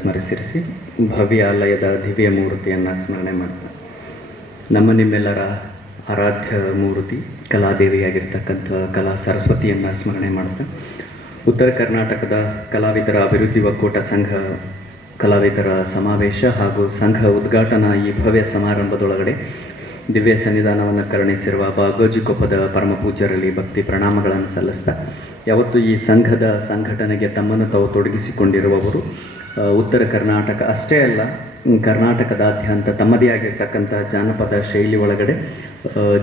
ಸ್ಮರಿಸಿರಿಸಿ ಭವ್ಯಾಲಯದ ದಿವ್ಯ ಮೂರ್ತಿಯನ್ನು ಸ್ಮರಣೆ ಮಾಡ್ತಾ ನಮ್ಮ ನಿಮ್ಮೆಲ್ಲರ ಆರಾಧ್ಯ ಮೂರ್ತಿ ಕಲಾದೇವಿಯಾಗಿರ್ತಕ್ಕಂಥ ಕಲಾ ಸರಸ್ವತಿಯನ್ನು ಸ್ಮರಣೆ ಮಾಡ್ತಾ ಉತ್ತರ ಕರ್ನಾಟಕದ ಕಲಾವಿದರ ಅಭಿವೃದ್ಧಿ ಒಕ್ಕೂಟ ಸಂಘ ಕಲಾವಿದರ ಸಮಾವೇಶ ಹಾಗೂ ಸಂಘ ಉದ್ಘಾಟನಾ ಈ ಭವ್ಯ ಸಮಾರಂಭದೊಳಗಡೆ ದಿವ್ಯ ಸನ್ನಿಧಾನವನ್ನು ಕರುಣಿಸಿರುವ ಬಾಗೋಜಿಕೊಪ್ಪದ ಪರಮ ಪೂಜ್ಯರಲ್ಲಿ ಭಕ್ತಿ ಪ್ರಣಾಮಗಳನ್ನು ಸಲ್ಲಿಸ್ತಾ ಯಾವತ್ತು ಈ ಸಂಘದ ಸಂಘಟನೆಗೆ ತಮ್ಮನ್ನು ತಾವು ತೊಡಗಿಸಿಕೊಂಡಿರುವವರು ಉತ್ತರ ಕರ್ನಾಟಕ ಅಷ್ಟೇ ಅಲ್ಲ ಕರ್ನಾಟಕದಾದ್ಯಂತ ತಮ್ಮದೇ ಆಗಿರ್ತಕ್ಕಂಥ ಜಾನಪದ ಶೈಲಿ ಒಳಗಡೆ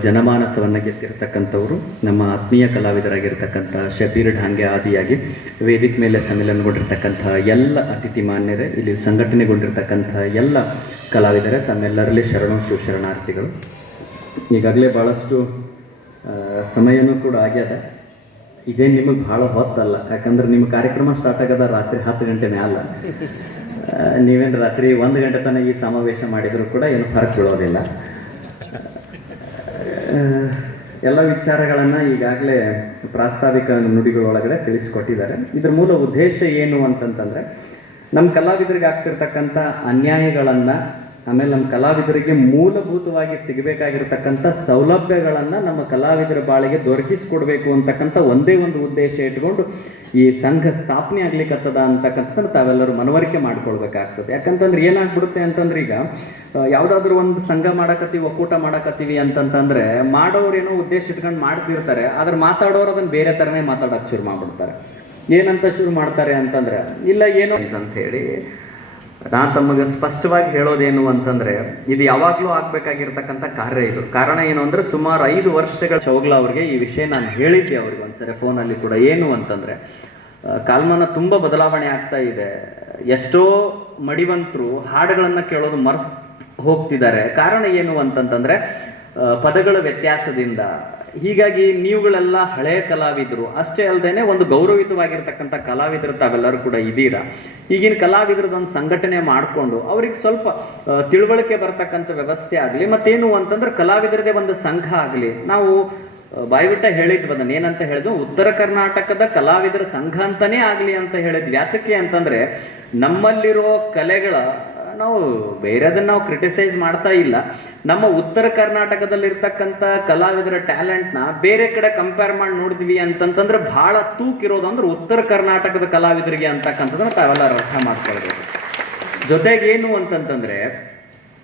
ಜನಮಾನಸವನ್ನು ಗೆದ್ದಿರ್ತಕ್ಕಂಥವರು ನಮ್ಮ ಆತ್ಮೀಯ ಕಲಾವಿದರಾಗಿರ್ತಕ್ಕಂಥ ಶಬೀರ್ ಢಾಂಗೆ ಆದಿಯಾಗಿ ವೇದಿಕೆ ಮೇಲೆ ಸಮ್ಮಿಲನಗೊಂಡಿರ್ತಕ್ಕಂಥ ಎಲ್ಲ ಅತಿಥಿ ಮಾನ್ಯರೇ, ಇಲ್ಲಿ ಸಂಘಟನೆಗೊಂಡಿರ್ತಕ್ಕಂಥ ಎಲ್ಲ ಕಲಾವಿದರೇ, ತಮ್ಮೆಲ್ಲರಲ್ಲಿ ಶರಣಾರ್ಥಿಗಳು. ಈಗಾಗಲೇ ಭಾಳಷ್ಟು ಸಮಯನೂ ಕೂಡ ಆಗ್ಯದ. ಇದೇನು ನಿಮಗೆ ಭಾಳ ಹೊತ್ತಲ್ಲ, ಯಾಕಂದ್ರೆ ನಿಮ್ಮ ಕಾರ್ಯಕ್ರಮ ಸ್ಟಾರ್ಟ್ ಆಗದ ರಾತ್ರಿ 10 ಗಂಟೆ ಮ್ಯಾಲ. ನೀವೇನು ರಾತ್ರಿ 1 ಗಂಟೆ ತನಕ ಈ ಸಮಾವೇಶ ಮಾಡಿದರೂ ಕೂಡ ಏನು ಫರಕ್ ಬೀಳೋದಿಲ್ಲ. ಎಲ್ಲ ವಿಚಾರಗಳನ್ನು ಈಗಾಗಲೇ ಪ್ರಾಸ್ತಾವಿಕ ನುಡಿಗಳೊಳಗಡೆ ತಿಳಿಸಿಕೊಟ್ಟಿದ್ದಾರೆ. ಇದರ ಮೂಲ ಉದ್ದೇಶ ಏನು ಅಂತಂತಂದರೆ, ನಮ್ಮ ಕಲಾವಿದರಿಗೆ ಆಗ್ತಿರ್ತಕ್ಕಂಥ ಅನ್ಯಾಯಗಳನ್ನು, ಆಮೇಲೆ ನಮ್ಮ ಕಲಾವಿದರಿಗೆ ಮೂಲಭೂತವಾಗಿ ಸಿಗಬೇಕಾಗಿರ್ತಕ್ಕಂಥ ಸೌಲಭ್ಯಗಳನ್ನು ನಮ್ಮ ಕಲಾವಿದರ ಬಾಳಿಗೆ ದೊರಕಿಸಿಕೊಡ್ಬೇಕು ಅಂತಕ್ಕಂಥ ಒಂದೇ ಒಂದು ಉದ್ದೇಶ ಇಟ್ಕೊಂಡು ಈ ಸಂಘ ಸ್ಥಾಪನೆ ಆಗ್ಲಿಕ್ಕತ್ತದ ಅಂತಕ್ಕಂಥದ್ದು ತಾವೆಲ್ಲರೂ ಮನವರಿಕೆ ಮಾಡ್ಕೊಳ್ಬೇಕಾಗ್ತದೆ. ಯಾಕಂತಂದ್ರೆ ಏನಾಗ್ಬಿಡುತ್ತೆ ಅಂತಂದ್ರೆ, ಈಗ ಯಾವುದಾದ್ರೂ ಒಂದು ಸಂಘ ಮಾಡಕತ್ತೀವಿ, ಒಕ್ಕೂಟ ಮಾಡಕತ್ತೀವಿ ಅಂತಂತಂದ್ರೆ ಮಾಡೋರೇನೋ ಉದ್ದೇಶ ಇಟ್ಕೊಂಡು ಮಾಡ್ತಿರ್ತಾರೆ, ಆದ್ರೆ ಮಾತಾಡೋರು ಅದನ್ನು ಬೇರೆ ಥರನೇ ಮಾತಾಡೋಕೆ ಶುರು ಮಾಡಿಬಿಡ್ತಾರೆ. ಏನಂತ ಶುರು ಮಾಡ್ತಾರೆ ಅಂತಂದ್ರೆ, ಇಲ್ಲ ಏನೋ ಅಂತ ಹೇಳಿ. ನಾನು ತಮಗೆ ಸ್ಪಷ್ಟವಾಗಿ ಹೇಳೋದೇನು ಅಂತಂದರೆ, ಇದು ಯಾವಾಗಲೂ ಆಗಬೇಕಾಗಿರ್ತಕ್ಕಂಥ ಕಾರ್ಯ. ಇದು ಕಾರಣ ಏನು ಅಂದರೆ, ಸುಮಾರು 5 ವರ್ಷಗಳ ಚೌಗ್ಲ ಅವ್ರಿಗೆ ಈ ವಿಷಯ ನಾನು ಹೇಳಿದ್ದೆ ಅವ್ರಿಗೆ ಒಂದ್ಸರಿ ಫೋನಲ್ಲಿ ಕೂಡ. ಏನು ಅಂತಂದರೆ, ಕಾಲಮಾನ ತುಂಬ ಬದಲಾವಣೆ ಆಗ್ತಾ ಇದೆ. ಎಷ್ಟೋ ಮಡಿವಂತರು ಹಾಡುಗಳನ್ನು ಕೇಳೋದು ಮರ್ತು ಹೋಗ್ತಿದ್ದಾರೆ. ಕಾರಣ ಏನು ಅಂತಂತಂದರೆ, ಪದಗಳ ವ್ಯತ್ಯಾಸದಿಂದ. ಹೀಗಾಗಿ ನೀವುಗಳೆಲ್ಲ ಹಳೆಯ ಕಲಾವಿದರು ಅಷ್ಟೇ ಅಲ್ಲದೆ ಒಂದು ಗೌರವಿತವಾಗಿರ್ತಕ್ಕಂಥ ಕಲಾವಿದರು ತಾವೆಲ್ಲರೂ ಕೂಡ ಇದ್ದೀರಾ. ಈಗಿನ ಕಲಾವಿದರದೊಂದು ಸಂಘಟನೆ ಮಾಡಿಕೊಂಡು ಅವ್ರಿಗೆ ಸ್ವಲ್ಪ ತಿಳುವಳಿಕೆ ಬರ್ತಕ್ಕಂಥ ವ್ಯವಸ್ಥೆ ಆಗಲಿ, ಮತ್ತೇನು ಅಂತಂದ್ರೆ ಕಲಾವಿದರದೇ ಒಂದು ಸಂಘ ಆಗಲಿ. ನಾವು ಬಾಯ್ಬಿಟ್ಟ ಹೇಳಿದ್ವಿ ಅದನ್ನು. ಏನಂತ ಹೇಳಿದ್ವು, ಉತ್ತರ ಕರ್ನಾಟಕದ ಕಲಾವಿದರ ಸಂಘ ಅಂತಲೇ ಆಗಲಿ ಅಂತ ಹೇಳಿದ್ವಿ. ಯಾತಕ್ಕೆ ಅಂತಂದರೆ, ನಮ್ಮಲ್ಲಿರೋ ಕಲೆಗಳ ನಾವು ಬೇರೆದನ್ನು ನಾವು ಕ್ರಿಟಿಸೈಸ್ ಮಾಡ್ತಾ ಇಲ್ಲ. ನಮ್ಮ ಉತ್ತರ ಕರ್ನಾಟಕದಲ್ಲಿರ್ತಕ್ಕಂಥ ಕಲಾವಿದರ ಟ್ಯಾಲೆಂಟ್ನ ಬೇರೆ ಕಡೆ ಕಂಪೇರ್ ಮಾಡಿ ನೋಡಿದ್ವಿ ಅಂತಂತಂದ್ರೆ ಭಾಳ ತೂಕಿರೋದು ಅಂದ್ರೆ ಉತ್ತರ ಕರ್ನಾಟಕದ ಕಲಾವಿದರಿಗೆ ಅಂತಕ್ಕಂಥದ್ದನ್ನು ತಾವೆಲ್ಲ ಅರ್ಥ ಮಾಡ್ಕೊಳ್ಬೇಕು. ಜೊತೆಗೇನು ಅಂತಂತಂದರೆ,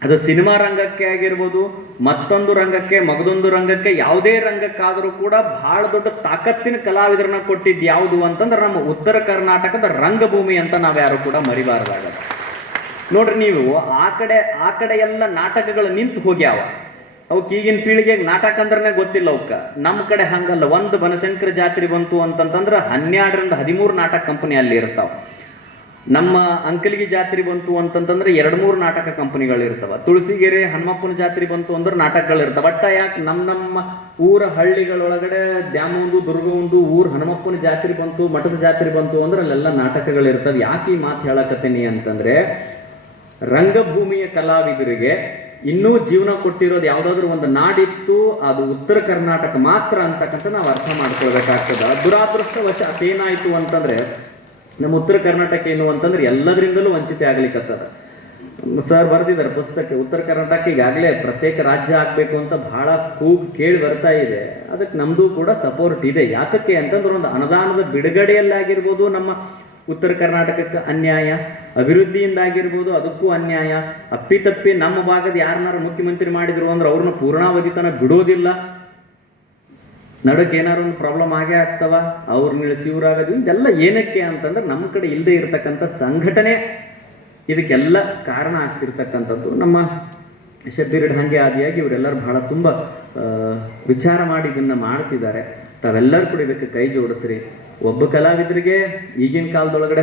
ಅದು ಸಿನಿಮಾ ರಂಗಕ್ಕೆ ಆಗಿರ್ಬೋದು, ಮತ್ತೊಂದು ರಂಗಕ್ಕೆ, ಮಗದೊಂದು ರಂಗಕ್ಕೆ, ಯಾವುದೇ ರಂಗಕ್ಕಾದರೂ ಕೂಡ ಭಾಳ ದೊಡ್ಡ ತಾಕತ್ತಿನ ಕಲಾವಿದರನ್ನ ಕೊಟ್ಟಿದ್ದು ಯಾವುದು ಅಂತಂದ್ರೆ ನಮ್ಮ ಉತ್ತರ ಕರ್ನಾಟಕದ ರಂಗಭೂಮಿ ಅಂತ ನಾವ್ಯಾರು ಕೂಡ ಮರಿಬಾರ್ದಾಗದು. ನೋಡ್ರಿ, ನೀವು ಆ ಕಡೆ ಎಲ್ಲ ನಾಟಕಗಳು ನಿಂತು ಹೋಗ್ಯಾವ. ಅವಕ್ಕೆ ಈಗಿನ ಪೀಳಿಗೆಗೆ ನಾಟಕ ಅಂದ್ರೆ ಗೊತ್ತಿಲ್ಲ ಅವಕ್ಕೆ. ನಮ್ಮ ಕಡೆ ಹಂಗಲ್ಲ. ಒಂದು ಬನಶಂಕರ ಜಾತ್ರೆ ಬಂತು ಅಂತಂತಂದ್ರೆ 12ರಿಂದ 13 ನಾಟಕ ಕಂಪನಿ ಅಲ್ಲಿ ಇರ್ತಾವೆ. ನಮ್ಮ ಅಂಕಲಿಗೆ ಜಾತ್ರೆ ಬಂತು ಅಂತಂತಂದ್ರೆ 2-3 ನಾಟಕ ಕಂಪನಿಗಳು ಇರ್ತಾವ. ತುಳಸಿಗೆರೆ ಹನುಮಪ್ಪನ ಜಾತ್ರೆ ಬಂತು ಅಂದ್ರೆ ನಾಟಕಗಳು ಇರ್ತಾವ. ಬಟ್ ಯಾಕೆ ನಮ್ಮ ಊರ ಹಳ್ಳಿಗಳೊಳಗಡೆ ದ್ಯಾಮೊಂದು, ದುರ್ಗವೊಂದು, ಊರು ಹನುಮಪ್ಪನ ಜಾತ್ರೆ ಬಂತು, ಮಠದ ಜಾತ್ರೆ ಬಂತು ಅಂದ್ರೆ ಅಲ್ಲೆಲ್ಲ ನಾಟಕಗಳು ಇರ್ತವೆ. ಯಾಕೆ ಈ ಮಾತು ಹೇಳಕತ್ತೀನಿ ಅಂತಂದ್ರೆ, ರಂಗಭೂಮಿಯ ಕಲಾವಿದರಿಗೆ ಇನ್ನೂ ಜೀವನ ಕೊಟ್ಟಿರೋದು ಯಾವುದಾದ್ರೂ ಒಂದು ನಾಡಿತ್ತು, ಅದು ಉತ್ತರ ಕರ್ನಾಟಕ ಮಾತ್ರ ಅಂತಕ್ಕಂಥ ನಾವು ಅರ್ಥ ಮಾಡ್ಕೊಳ್ಬೇಕಾಗ್ತದೆ. ದುರಾದೃಷ್ಟವಶ ಅದೇನಾಯಿತು ಅಂತಂದರೆ, ನಮ್ಮ ಉತ್ತರ ಕರ್ನಾಟಕ ಏನು ಅಂತಂದ್ರೆ ಎಲ್ಲದರಿಂದಲೂ ವಂಚಿತ ಆಗ್ಲಿಕ್ಕತ್ತದ. ಸರ್ ಬರೆದಿದ್ದಾರೆ ಪುಸ್ತಕ, ಉತ್ತರ ಕರ್ನಾಟಕ ಈಗಾಗಲೇ ಪ್ರತ್ಯೇಕ ರಾಜ್ಯ ಆಗಬೇಕು ಅಂತ ಭಾಳ ಕೂಗು ಕೇಳಿ ಬರ್ತಾ ಇದೆ. ಅದಕ್ಕೆ ನಮ್ಮದು ಕೂಡ ಸಪೋರ್ಟ್ ಇದೆ. ಯಾತಕ್ಕೆ ಅಂತಂದ್ರೆ, ಒಂದು ಅನುದಾನದ ಬಿಡುಗಡೆಯಲ್ಲಾಗಿರ್ಬೋದು ನಮ್ಮ ಉತ್ತರ ಕರ್ನಾಟಕಕ್ಕೆ ಅನ್ಯಾಯ, ಅಭಿವೃದ್ಧಿಯಿಂದಾಗಿರ್ಬೋದು ಅದಕ್ಕೂ ಅನ್ಯಾಯ. ಅಪ್ಪಿತಪ್ಪಿ ನಮ್ಮ ಭಾಗದ ಯಾರನ್ನಾರು ಮುಖ್ಯಮಂತ್ರಿ ಮಾಡಿದ್ರು ಅಂದ್ರೆ ಅವ್ರನ್ನ ಪೂರ್ಣಾವಧಿ ತನಕ ಬಿಡೋದಿಲ್ಲ. ನಡಕ್ಕೆ ಏನಾರು ಒಂದು ಪ್ರಾಬ್ಲಮ್ ಆಗೇ ಆಗ್ತವ, ಅವ್ರನ್ನ ನಿಲ್ಲಿಸಿ ಇವ್ರಾಗೋದು. ಇದೆಲ್ಲ ಏನಕ್ಕೆ ಅಂತಂದ್ರೆ, ನಮ್ಮ ಕಡೆ ಇಲ್ಲದೆ ಇರತಕ್ಕಂಥ ಸಂಘಟನೆ ಇದಕ್ಕೆಲ್ಲ ಕಾರಣ ಆಗ್ತಿರ್ತಕ್ಕಂಥದ್ದು. ನಮ್ಮ ಶಬೀರ್ ಢಾಂಗೆ ಆದಿಯಾಗಿ ಇವರೆಲ್ಲರೂ ಬಹಳ ತುಂಬ ವಿಚಾರ ಮಾಡಿ ಇದನ್ನು ಮಾಡ್ತಿದ್ದಾರೆ. ತಾವೆಲ್ಲರೂ ಕೂಡ ಇದಕ್ಕೆ ಕೈ ಜೋಡಿಸ್ರಿ. ಒಬ್ಬ ಕಲಾವಿದರಿಗೆ ಈಗಿನ ಕಾಲದೊಳಗಡೆ